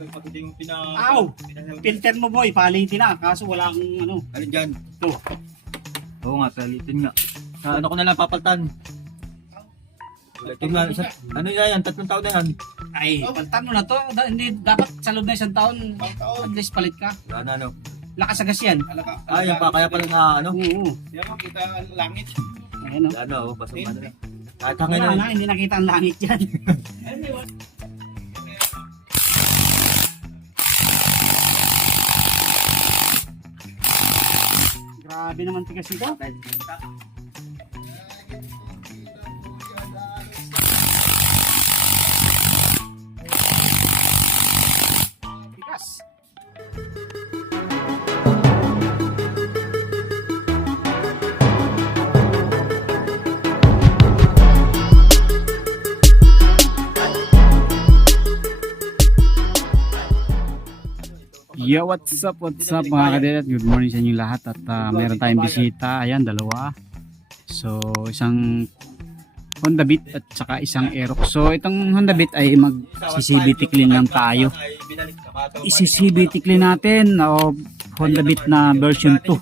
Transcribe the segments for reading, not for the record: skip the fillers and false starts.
Aw! Filter mo boy, palitin na. Kaso wala akong ano. Alin dyan? Ito. Oo nga, palitin nga. Ano ko na lang papaltan. Ito nga, ano yan? 3 taon na yan. Ay, palitan mo na to. Hindi, dapat sa loob na 1 taon. At least palit ka. Wala na, ano. Lakas agas yan. Yan pa, kaya pala na, ano. Oo. Yan mo, kita langit. Ayan o. Wala na, oh, basang ano na. Kahit hangin Wala na. na, hindi nakita ang langit yan. Grabe naman tigas ito. Tigas. Yo, what's up mga kadelat? Good morning sa inyo lahat at meron tayong bisita. Ayan, dalawa. So, isang Honda Beat at saka isang Aerox. So, itong Honda Beat ay mag-CCVT clean lang tayo. I-CCVT clean natin o Honda Beat na version 2.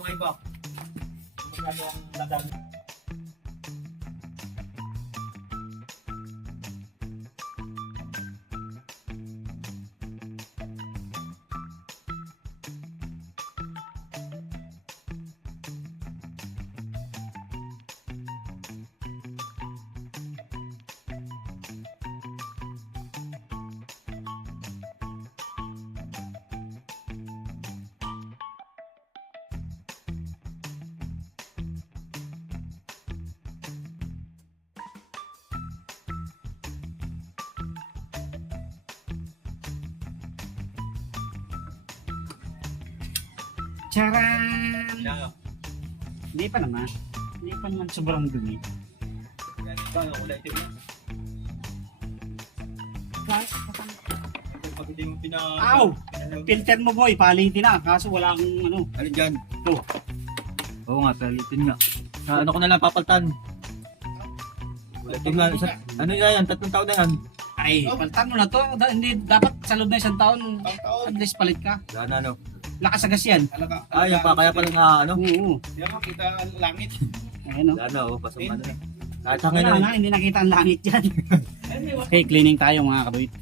Charan! Hindi pa naman. Hindi pa naman sobrang dumi. Aw! Filter mo boy, palitin na. Kaso wala akong ano. Alin dyan? Ito. Oo nga, palitin nga. Ano ko na lang papaltan. Ito nga, ano yan? 3 taon na yan. Ay, palitan mo na to. Hindi, dapat sa loob na 1 taon. At least palit ka. Wala na, ano. Lakas agas yan. Yan pa, kaya pala na, ano. Oo. Yan mo, kita langit. Ayan o. Wala na, oh, basang ano na. Kahit hangin Wala na. na, hindi nakita ang langit dyan. Okay, cleaning tayo mga kaduit.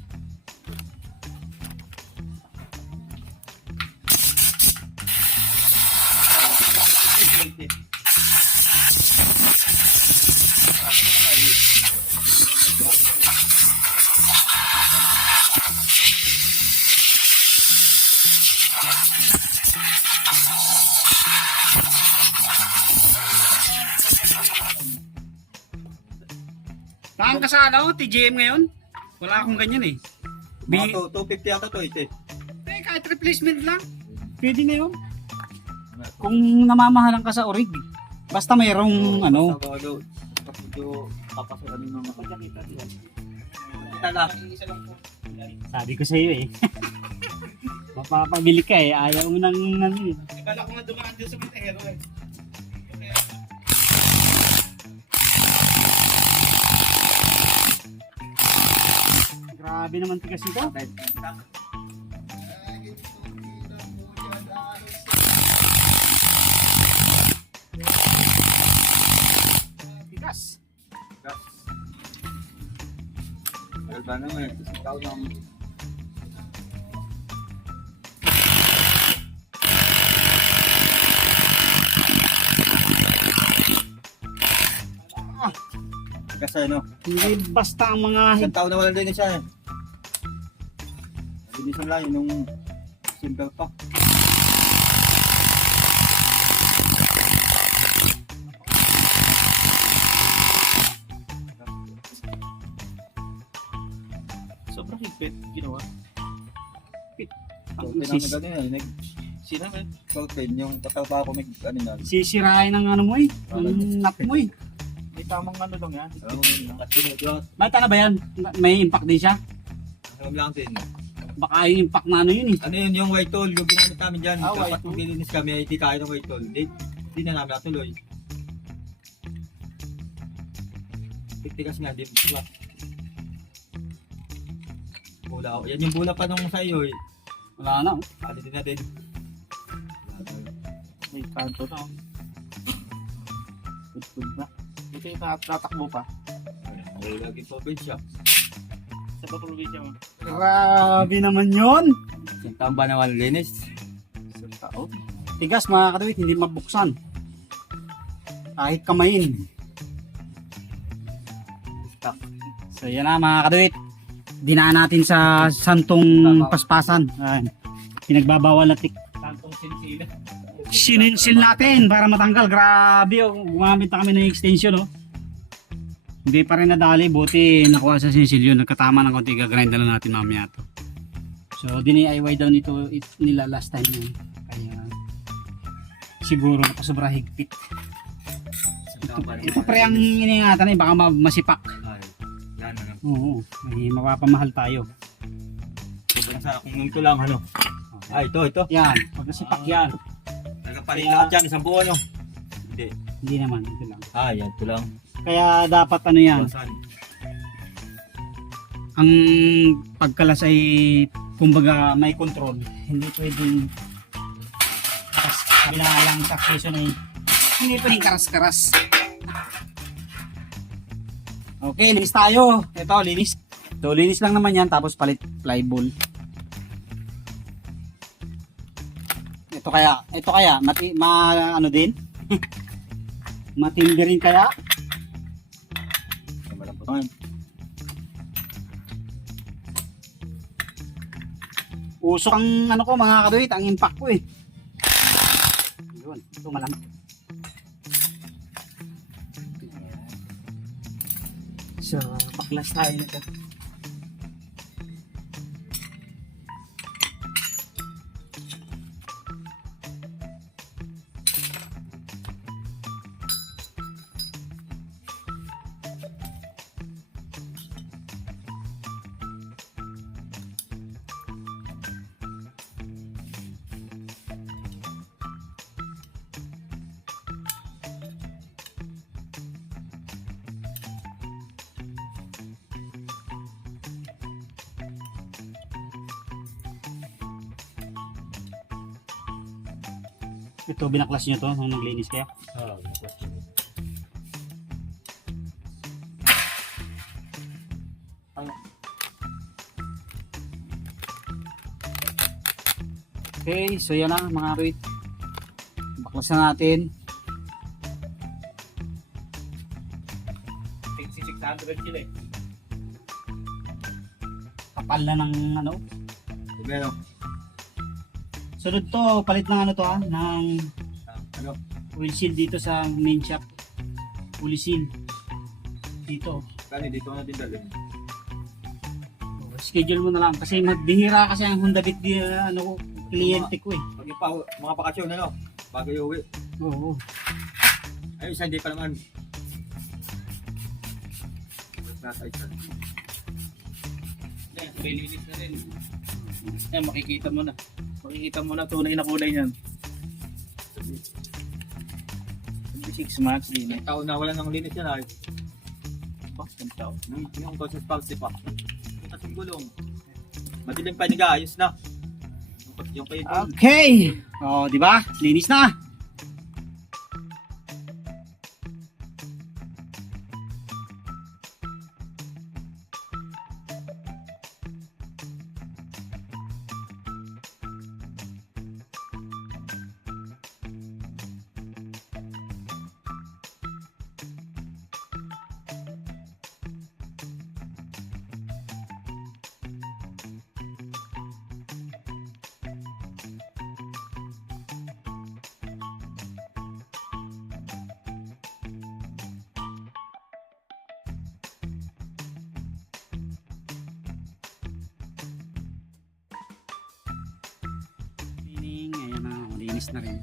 Saan ka sa ano, TGM ngayon? Wala akong ganyan eh. Mga 250 yata to, ito eh. Kahit replacement lang. Pwede na yun. Kung namamahalan ka sa orig. Basta mayroong ano. Papasukan yung mga kita lang. Sabi ko sa iyo eh. Mapapabili ka eh. Ayaw mo nang ano eh. Kala ko nga dumaan dyan sa Montero eh. Grabe naman tigas ito. Tigas. Ba naman, ikaw lang. Kasi ano, Hindi basta ang mga 1 taon na walang din siya. Linisan lang yung simple pa. sobrang higpit ginawa. Higpit. So, tinanong ganun yan. Sinang Pen, yung katrabaho ko ano na. Sisirain ng ano mo eh. Ang nut mo eh. May tamang ano lang yan. Bata na ba yan? May impact din siya? Alam lang din. Baka yung impact na ano yun eh. Ano yun, yung white tool, yung ginamit namin dyan. Ah, Dapat white kung nilinis kami, ay di kaya ng white tool. Di na namin natuloy. Tikas nga, di flat. Bula. Yan yung bula pa nung sa iyo eh. Wala na. Alitin natin. May kanto na. Good na. Ito yung tatakbo pa. Ay, lagi probinsya. Sa paprobinsya mo. Grabe naman yon. Yung tamba na malinis. Isang taon. Tigas mga kadawit, hindi mabuksan. Kahit kamayin. So yan na mga kadawit. Dinaan natin sa santong paspasan. Ayan. Pinagbabawal na Kantong sinsila. sininsil natin para matanggal. Grabe oh. Gumamit na kami ng extension oh. Hindi pa rin nadali. Buti nakuha sa sinsil yun. Nagkatama ng konti. Gagrind na lang natin mamaya to. So DIY daw nila last time yun. Kaya siguro nakasobra higpit. Ito pre ang iningatan eh. Baka masipak. Ay, yan ano. Oo. May mapapamahal tayo. Ito lang sa kung ito lang ano. Ay, ito. Yan. Pag nasipak yan. Nagpapalingaan dyan, isang buo no? Hindi. Hindi naman. Ito lang. Ah, yan, ito lang. Kaya dapat ano yan. Bawasan. Ang pagkalas ay kumbaga may control. Hindi pwedeng kabila lang sa presyo na hindi pwedeng karas-karas. Okay, linis tayo. Ito, linis. So, linis lang naman yan. Tapos palit flyball. Ito kaya, ano din? Matindi rin kaya? Malambot ngayon. Usok ang ano ko mga kadawit, ang impact ko eh. Yun, ito malamig. So, paklas tayo nito. Ito, binaklas nyo to nung naglinis kaya. Okay, so yan na mga ruit. Baklas na natin. 600 kilo eh. Kapal na ng ano. Diba no? Sunod to, palit ng ano to ng Ano? oil seal dito sa main shop. Oil seal. Dito. Kani dito na din dalhin. Schedule mo na lang kasi magbihira kasi ang Honda Beat di ano ko, kliyente ko eh. Pag pa mga bakasyon ano, bago iuwi. Oo. Ay, isa hindi pa naman. Nasa isa. Yan, linis na rin. Yan, makikita mo na. Makikita mo na tunay na kulay niyan. 26 max din eh. Taon na wala nang linis yan ay. Bakit tao? Yung process pulse pa. Ito yung gulong. Madilim pa nag-aayos na. Yung kayo dun. Okay. Oh, di ba? Linis na. Ayan na, malinis na rin.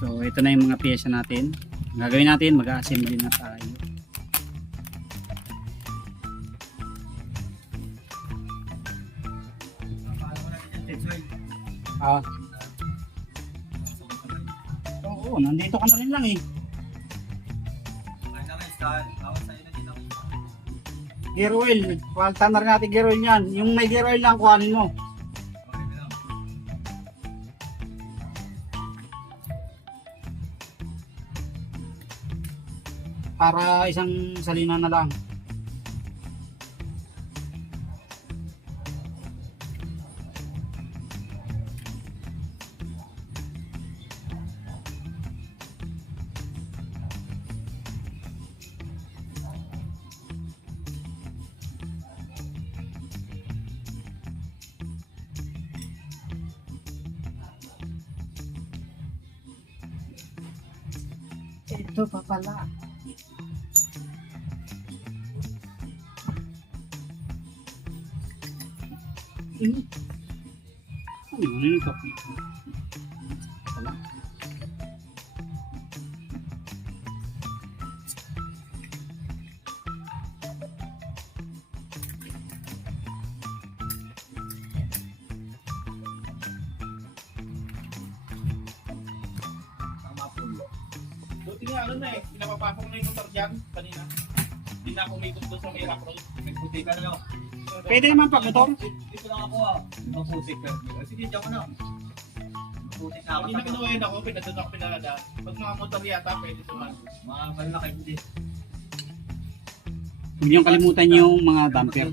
So, ito na yung mga pyesa natin. Ang gagawin natin, mag-assembly na tayo. Ah. Oo, nandito ka na rin lang eh. Gear oil. Paltan na rin natin gear oil yan. Yung may gear oil lang, kuhanin mo. Para isang salina na lang. Ito pa pala. Ano yun ito? Wala. Buti nga, ano na eh, pinapapasok na yung motor dyan kanina. Hindi na ako umikot doon sa may rock road. Nagputi ka na lang. Pwede naman pag motor. Dito lang ako ah. Maputik ka. Sige, diyan ko na. Maputik na ako. Hindi na kinuwain ako, pinadun ako pinalada. Pag mga motor yata, pwede tuman. Mga malaki hindi. Huwag niyong kalimutan yung mga damper.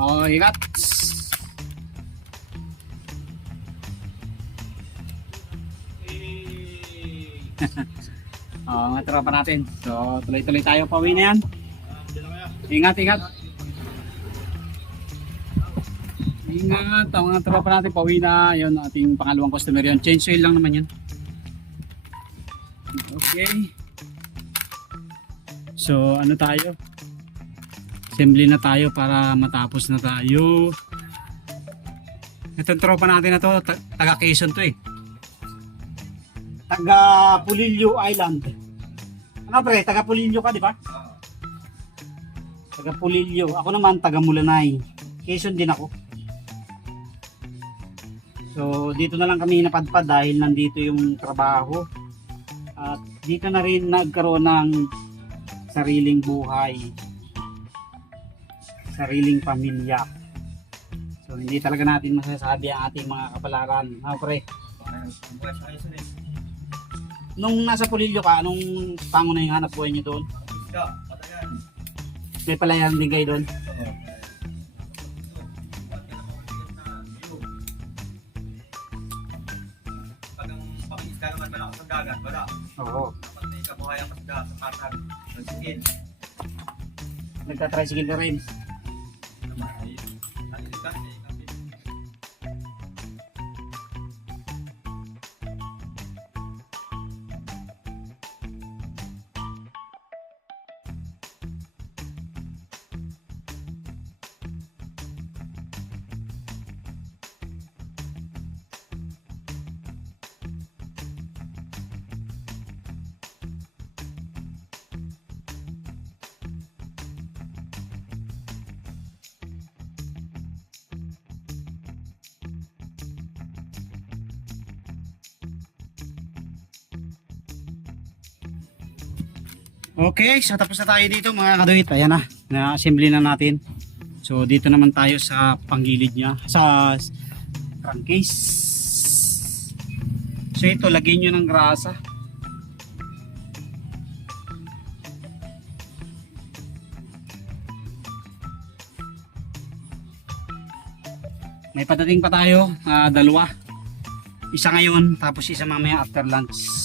Oh, ingat. Oh, mga tropa natin. So, tuloy-tuloy tayo pauwi na yan. Ingat, ingat. Ingat, ang mga tropa natin pauwi na. Yun, ating pangalawang customer yun. Change oil lang naman yun. Okay. So, ano tayo? Assembly na tayo para matapos na tayo. Itong tropa natin na to, taga Quezon to eh. Taga Pulilio Island. Ano pre, taga Pulilio ka di ba? Taga Pulilio. Ako naman taga Mulanay. Quezon din ako. So dito na lang kami napadpad dahil nandito yung trabaho. At dito na rin nagkaroon ng sariling buhay. Sariling pamilya. So hindi talaga natin masasabi ang ating mga kapalaran. Ha pre? Nung nasa Pulilio ka, anong tango na yung hanap buhay niyo doon? May palayan din kayo doon? Pag ang pakinis ka naman malakas ang dagat, wala. Oo. Dapat may kabuhayan ka sa patag. Nagsigil. Nagka-tricycle ka rin. Okay, so tapos na tayo dito mga kaduit. Ayan na, na-assembly na natin. So dito naman tayo sa panggilid niya, sa crankcase. So ito, lagyan nyo ng grasa. May padating pa tayo, dalawa. Isa ngayon, tapos isa mamaya after lunch.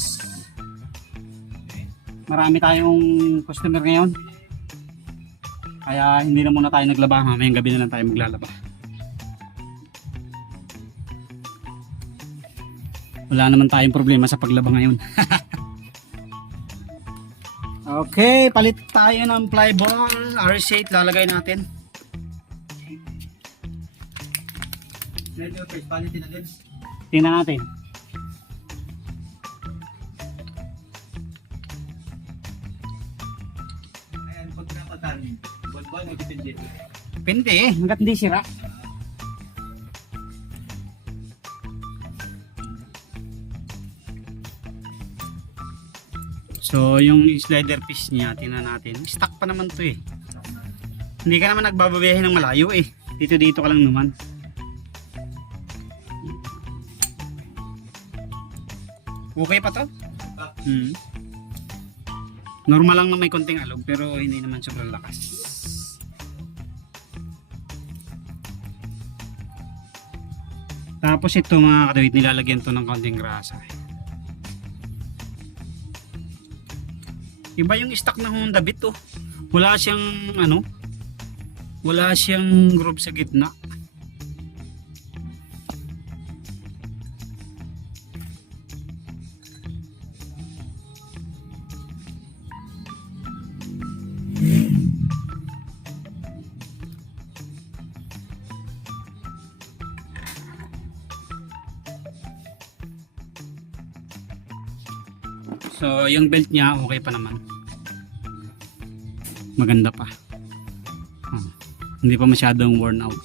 Marami tayong customer ngayon. Kaya hindi na muna tayo naglaba, mamayang gabi na lang tayo maglalaba. Wala naman tayong problema sa paglaba ngayon. Okay, palit tayo ng flyball. R8 lalagay natin. Medyo face quality na din. Tingnan natin. Ayan, pag pinapatan, buwan-buwan o depende. Depende eh, hanggat hindi sira. So, yung slider piece niya, tingnan natin. Stock pa naman to eh. Hindi ka naman nagbababiyahe ng malayo eh. Dito ka lang naman. Okay pa to? Hmm. Normal lang na may konting alog pero hindi naman sobrang lakas. Tapos ito mga kadawit, nilalagyan to ng konting grasa. Iba yung stock ng Honda Beat oh. Wala siyang wala siyang groove sa gitna. So, yung belt niya okay pa naman. Maganda pa. Hindi pa masyadong worn out.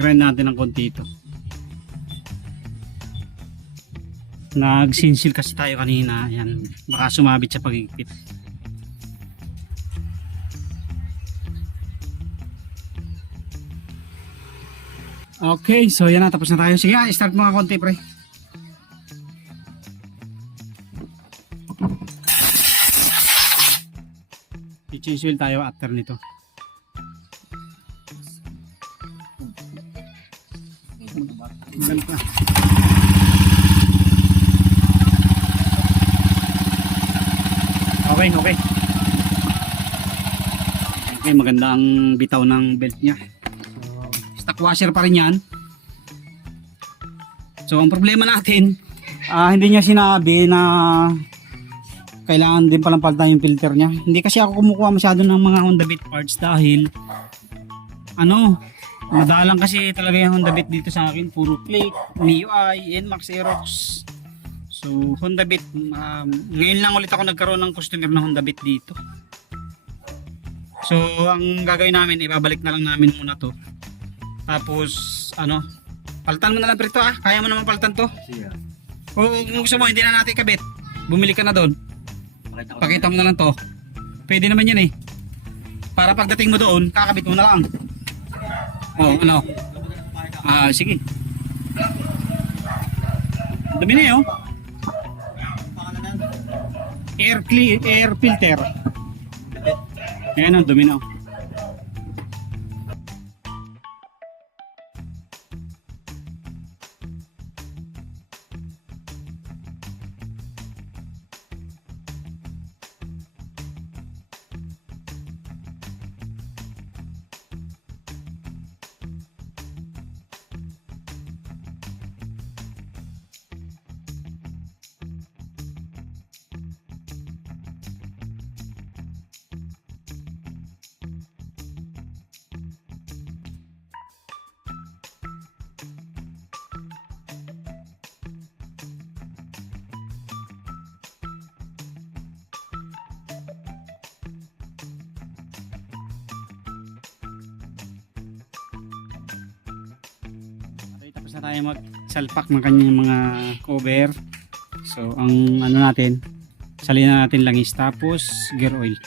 Grind natin ng konti ito. Nag-sinsil kasi tayo kanina. Yan, baka sumabit sa pagigpit. Okay, so yan na, tapos na tayo. Sige, start mga konti pre. I-change wheel tayo after nito. Ganda. Okay. Okay, maganda ang bitaw ng belt niya. So, stock washer pa rin yan. So, ang problema natin, hindi niya sinabi na kailangan din palang palitan yung filter niya. Hindi kasi ako kumukuha masyado ng mga Honda Beat parts dahil madalang kasi talaga yung Honda Beat dito sa akin. Puro Click, MIUI, NMAX, Aerox. So Honda Beat, ngayon lang ulit ako nagkaroon ng customer na Honda Beat dito. So ang gagawin namin, ibabalik na lang namin muna to. Tapos palitan mo na lang prito kaya mo naman palitan to. Kung gusto mo hindi na natin kabit, bumili ka na doon. Pakita mo na lang to. Pwede naman yun eh. Para pagdating mo doon, kakabit mo na lang. Sige. Dumi na yun. Air filter. Ayan ang dumi na. Tapos na tayo magsalpak ng kanyang mga cover. So ang ano natin, salina natin langis tapos gear oil.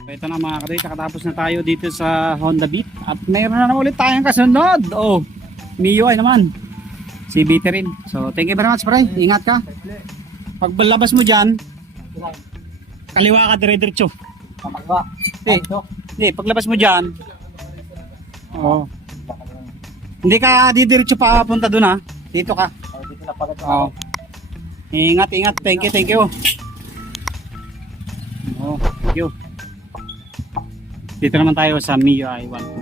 So ito na mga kadoy, kakatapos na tayo dito sa Honda Beat at mayroon na naman ulit tayong kasunod. Oh, Mio ay naman. Si BT rin. So thank you very much, pre. Ingat ka. Pag balabas mo dyan, kaliwa ka dire-diretso. Pamakba. Hindi, paglabas mo dyan, oh, hindi ka didiretso pa punta dun ha. Dito ka. Dito na pala. Oh. Ingat, ingat. Thank you, thank you. Oh, thank you. Dito naman tayo sa MIUI 1.